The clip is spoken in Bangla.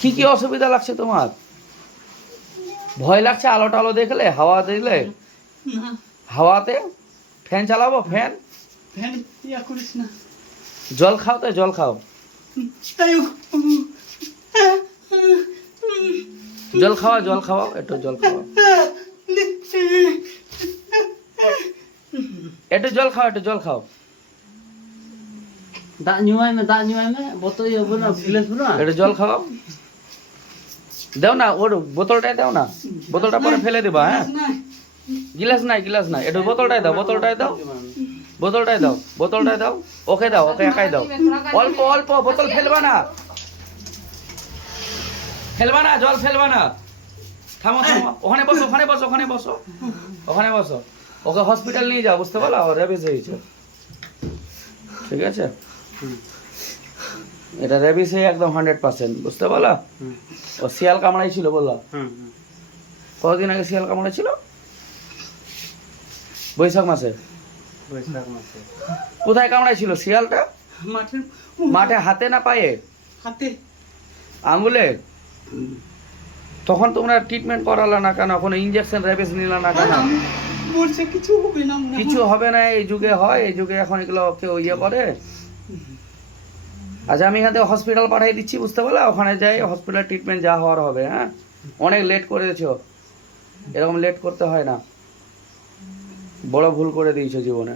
কি কি অসুবিধা লাগছে তোমার? ভয় লাগছে আলো টালো দেখলে, হাওয়া দিলে? না হাওয়াতে ফ্যান চালাবো? ফ্যান ফ্যান ইয়া করিস না। জল খাও, তো জল খাও, জল খাওয়া, জল খাওয়াও, একটু জল খাওয়াও, একটু জল খাও, একটু জল খাও, Dak nyuai me, botol ya buna, gelas buna. একটু জল খাওয়াও। দাও না, ওর বোতলটাই দাও না, বোতলটা পরে ফেলে দিবা। হ্যাঁ, গিলাস নাই, গিলাস নাই, একটু বোতলটাই দাও, বোতলটাই দাও, বোতলটাই দাও, বোতলটাই দাও, ওকে দাও, ওকে একাই দাও, অল্প অল্প, বোতল ফেলবা না, ফেলবা না, জল ফেলবা না, থামো থামো, ওখানে বসো, ওখানে বসো, ওখানে বসো, ওখানে বসো, ওকে হসপিটাল নিয়ে যাও, বুঝতে পারলা? রেবিস হয়েছে, ঠিক আছে? এটা রেবিস হয়ে একদম 100%, বুঝতে পারলা? ও শিয়াল কামড়াইছিল বললা, কতদিন আগে শিয়াল কামড়াইছিল? বৈশাখ মাসে। বৈশাখ মাসে। কোথায় কামড়াইছিল শিয়ালটা? মাঠের মাঠে, হাতে না পায়ে? হাতে। আঙুলে? তখন তোমরা ট্রিটমেন্ট করালা না কেন? কোনো ইনজেকশন রেবিস নিলা না কেন? বলছে কিছু হবে না মনে হয়। কিছু হবে না, এই যুগে হয়, এই যুগে এখন এগুলো কেউ ইয়ে করে? আচ্ছা, আমি এখান থেকে হসপিটাল পাঠিয়ে দিচ্ছি, বুঝতে পারলা? ওখানে যাই, হসপিটাল ট্রিটমেন্ট যা হওয়ার হবে। হ্যাঁ, অনেক লেট করে দিয়েছো, এরকম লেট করতে হয় না, বড় ভুল করে দিয়েছো জীবনে।